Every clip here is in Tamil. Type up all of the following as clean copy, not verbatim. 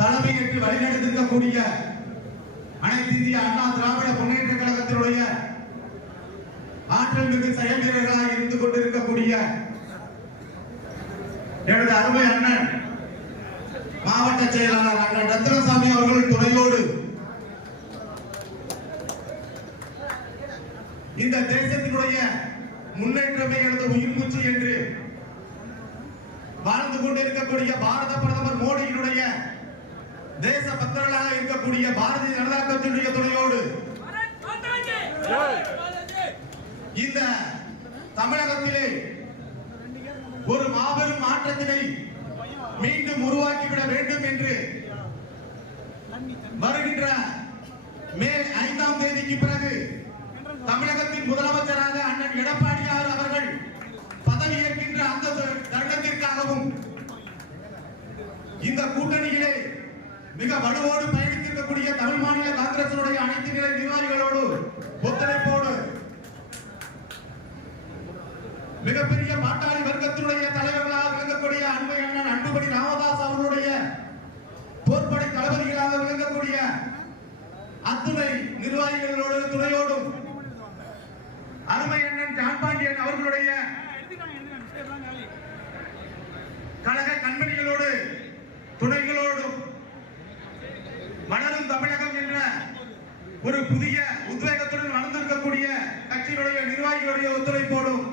தலைமையேற்று வழிநடத்திருக்கக்கூடிய அனைத்து இந்திய அண்ணா திராவிட முன்னேற்ற கழகத்தினுடைய ஆற்றல் மிகு செயல் வீரர்களாக இருந்து கொண்டிருக்கக்கூடிய எனது அருமை அண்ணன் மாவட்ட செயலாளர் அண்ணன் ரத்னசாமி அவர்கள் துணையோடு இந்த தேசத்தினுடைய முன்னேற்றமே எனது உயிர் மூச்சு என்று வாழ்ந்து கொண்டிருக்கக்கூடிய பாரத பிரதமர் மோடியினுடைய தேச பக்தர்களாக இருக்கக்கூடிய பாரதிய ஜனதா கட்சியினுடைய துணையோடு இந்த தமிழகத்திலே ஒரு மாபெரும் மாற்றத்தினை மீண்டும் உருவாக்கிவிட வேண்டும் என்று வருகின்ற மே 5ஆம் தேதிக்கு பிறகு தமிழகத்தின் முதலமைச்சராக அண்ணன் எடப்பாடியார் அவர்கள் பதவியேற்கின்ற அந்த தருணத்திற்காகவும் இந்த கூட்டணியிலே மிக வலுவோடு பயணித்திருக்கக்கூடிய தமிழ் மாநில காங்கிரசினுடைய அனைத்து நிலை நிர்வாகிகளோடு ஒத்துழைப்போடு மிகப்பெரிய பாட்டாளி வர்க்கத்தினுடைய தலைவர்களாக விளங்கக்கூடிய அன்பை அண்ணன் அன்புமணி ராமதாஸ் அவர்களுடைய போர்ப்படை தளபதிகளாக விளங்கக்கூடிய அத்துணை நிர்வாகிகளோடு துணையோடும் அருமை அண்ணன் ஜான்பாண்டியன் அவர்களுடைய கழக கண்மணிகளோடு துணைகளோடும் வளரும் தமிழகம் என்ற ஒரு புதிய உத்வேகத்துடன் வளர்ந்திருக்கக்கூடிய கட்சியினுடைய நிர்வாகிகளுடைய ஒத்துழைப்போடும்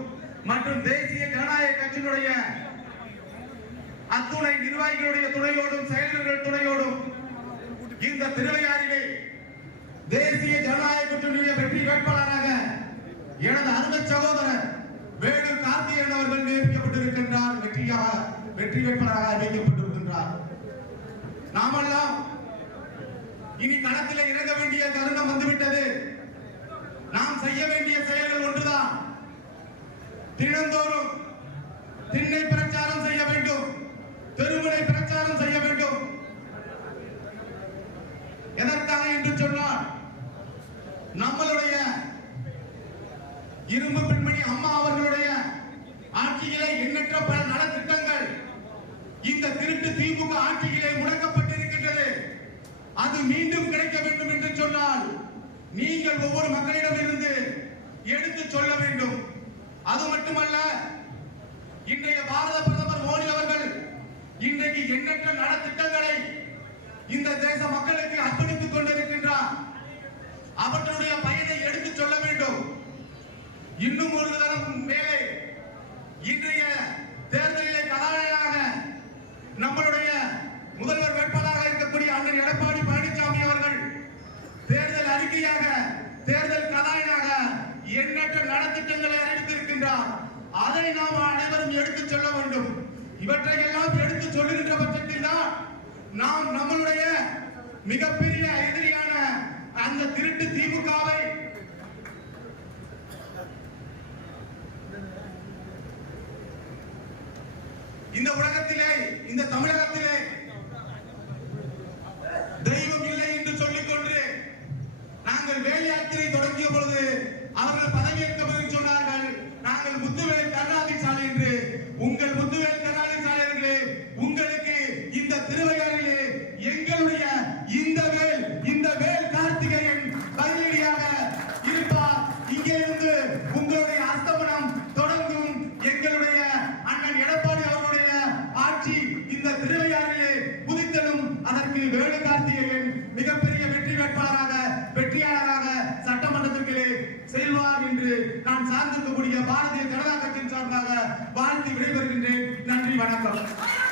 மற்றும் தேசிய ஜனநாயக கட்சியினுடைய அத்துணை நிர்வாகிகளுடைய துணையோடும் செயலர்கள் துணையோடும் இந்த திருவையாறிலே தேசிய ஜனநாயக கட்சியினுடைய வெற்றி வேட்பாளராக எனது அருமை சகோதரர் வேலூர் கார்த்திகேயன் அவர்கள் நியமிக்கப்பட்டிருக்கின்றார். வெற்றி வேட்பாளராக அறிவிக்கப்பட்டிருக்கின்றார். நாமெல்லாம் இனி களத்திலே இறங்க வேண்டிய தருணம் வந்துவிட்டது. நாம் செய்ய வேண்டிய செயல்கள் ஒன்றுதான். தினந்தோறும் திண்ணை பிரச்சாரம் செய்ய வேண்டும், தெருமுனை பிரச்சாரம் செய்ய வேண்டும். எதற்காக என்று சொன்னால் நம்மளுடைய இரும்பு பெண்மணி அம்மா அவர்களுடைய ஆட்சியிலே எண்ணற்ற பல நலத்திட்டங்கள் இந்த திருட்டு திமுக ஆட்சியிலே முடக்கப்பட்டிருக்கின்றது. அது மீண்டும் கிடைக்க வேண்டும் என்று சொன்னால் நீங்கள் ஒவ்வொரு மக்களிடம் இருந்து எடுத்து சொல்ல வேண்டும். அது மட்டுமல்ல, இன்றைய பாரத பிரதமர் மோடி அவர்கள் இன்றைக்கு எண்ணற்ற நலத்திட்டங்களை இந்த தேச மக்களுக்கு அர்ப்பணித்துக் கொண்டிருக்கின்றார். அவற்றுடைய பயனை எடுத்து சொல்ல வேண்டும். இன்னும் ஒரு தரம் மேலே இன்றைய தேர்தலிலே கதாநாயகனாக நம்மளுடைய முதல்வர் வேட்பாளராக இருக்கக்கூடிய அண்ணன் எடப்பாடி பழனிசாமி அவர்கள் தேர்தல் அறிக்கையாக தேர்தல் கதாநாயகனாக எண்ணற்ற நலத்திட்டங்களை அறிவித்திருக்கின்றார். அதை நாம் அனைவரும் எடுத்துச் சொல்ல வேண்டும். இவற்றை எல்லாம் எடுத்து சொல்லுகின்ற பட்சத்தில் தான் நாம் நம்மளுடைய மிகப்பெரிய எதிரியான அந்த திருட்டு திமுகவை இந்த உலகத்திலே இந்த தமிழகத்திலே தெய்வம் இல்லை என்று சொல்லிக் கொண்டு நாங்கள் வேல் யாத்திரை தொடங்கிய பொழுது அவர்கள் பதவியேற்க சொன்னார்கள், நாங்கள் முத்துவேல் கருணாநிதி சாலை என்று. உங்கள் முத்துவேல் கருணாநிதி சாலை உங்களுக்கு இந்த திருவையாறிலே எங்களுடைய இந்த வேல் கார்த்திகேயன் பதிலடியாக இருப்பார். இங்கே இருந்து உங்களுடைய அஸ்தமனம் தொடங்கும். எங்களுடைய அண்ணன் எடப்பாடி அவர்களுடைய ஆட்சி இந்த திருவையாறிலே புதித்தலும் அதற்கு வேலு கார்த்திகேயன் மிகப்பெரிய வெற்றி வெற்றியாளராக சட்டமன்றத்திற்கு செல்வார் என்று நான் சார்ந்திருக்கக்கூடிய பாரதிய ஜனதா கட்சியின் சார்பாக வாழ்த்து விடைபெறுகின்றேன். நன்றி, வணக்கம்.